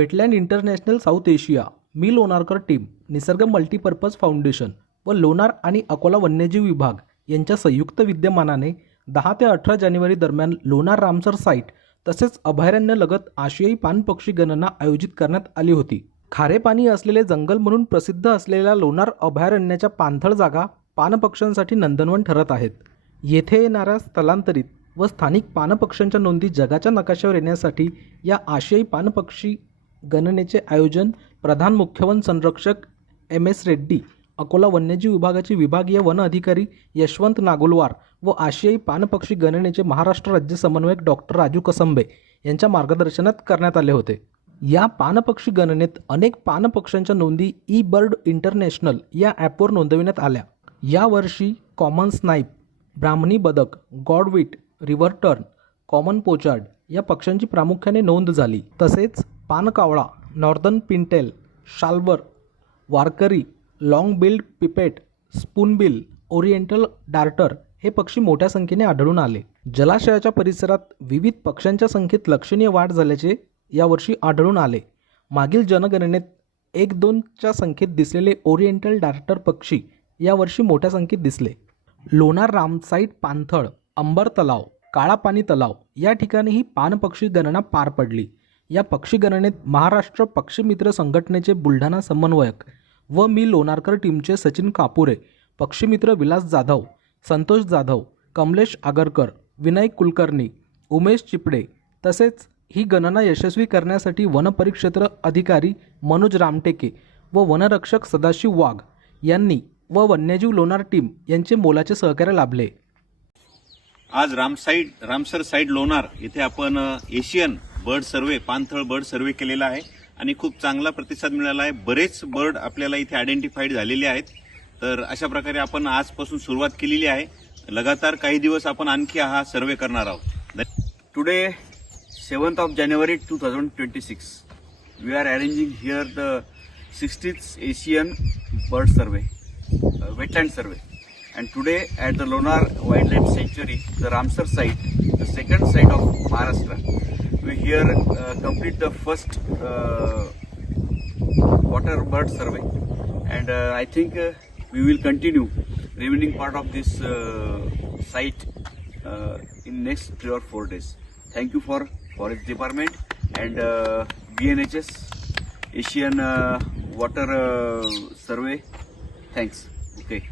Wetland international south Asia, मी Lonarkar team, निसर्ग multipurpose foundation व लोणार आणि अकोला वन्यजीव विभाग यांच्या संयुक्त विद्यमानाने 10 ते 18 जानेवारी दरम्यान लोणार रामसर साईट तसेच अभयारण्यलगत आशियाई पाणपक्षी गणना आयोजित करण्यात आली होती. खारे पाणी असलेले जंगल म्हणून प्रसिद्ध असलेल्या लोणार अभयारण्याच्या पाणथळ जागा पाणपक्ष्यांसाठी नंदनवन ठरत आहेत. येथे येणाऱ्या स्थलांतरित व स्थानिक पाणपक्ष्यांच्या नोंदी जगाच्या नकाशावर येण्यासाठी या आशियाई पाणपक्षी गणनेचे आयोजन प्रधान मुख्य वन संरक्षक MS रेड्डी, अकोला वन्यजीव विभागाचे विभागीय वन अधिकारी यशवंत नागुलवार व आशियाई पाणपक्षी गणनेचे महाराष्ट्र राज्य समन्वयक डॉक्टर राजू कसंबे यांच्या मार्गदर्शनात करण्यात आले होते. या पाणपक्षी गणनेत अनेक पाणपक्ष्यांच्या नोंदी ई-बर्ड इंटरनॅशनल या ॲपवर नोंदविण्यात आल्या. यावर्षी कॉमन स्नाईप, ब्राह्मणी बदक, godwit, river tern, common pochard या पक्ष्यांची प्रामुख्याने नोंद झाली. तसेच पानकावळा, नॉर्दर्न पिनटेल, शाल्वर, वारकरी, long billed pipit, spoonbill, oriental darter हे पक्षी मोठ्या संख्येने आढळून आले. जलाशयाच्या परिसरात विविध पक्ष्यांच्या संख्येत लक्षणीय वाढ झाल्याचे यावर्षी आढळून आले. मागील जनगणनेत 1-2च्या संख्येत दिसलेले ओरिएंटल डार्टर पक्षी यावर्षी मोठ्या संख्येत दिसले. लोणार रामसाईट पाणथळ, अंबर तलाव, काळा पाणी तलाव या ठिकाणीही पाणपक्षी गणना पार पडली. या पक्षी गणनेत महाराष्ट्र पक्षीमित्र संघटनेचे बुलढाणा समन्वयक व मी लोणारकर टीमचे सचिन कापुरे, पक्षीमित्र विलास जाधव, संतोष जाधव, कमलेश आगरकर, विनय कुलकर्णी, उमेश चिपडे तसेच ही गणना यशस्वी करण्यासाठी वनपरिक्षेत्र अधिकारी मनोज रामटेके व वनरक्षक सदाशिव वाघ यांनी व वन्यजीव लोणार टीम यांचे मोलाचे सहकार्य लाभले. आज रामसर साईट लोणार येथे आपण एशियन बर्ड सर्वे, पाणथळ बर्ड सर्वे केलेला आहे आणि खूप चांगला प्रतिसाद मिळाला आहे. बरेच बर्ड आपल्याला इथे आयडेंटिफाईड झालेले आहेत. तर अशा प्रकारे आपण आजपासून सुरुवात केलेली आहे. लगातार काही दिवस आपण आणखी हा सर्वे करणार आहोत. Today, 7th of January 2026, we are arranging here the 60th Asian Bird Survey, Wetland Survey. And today at the Lonar Wildlife Sanctuary, the Ramsar site, the second site of Maharashtra, we here complete the first water bird survey. And I think we will continue remaining part of this site in next 3 or 4 days. Thank you for Forest Department and BNHS Asian Water Survey. Thanks. Okay.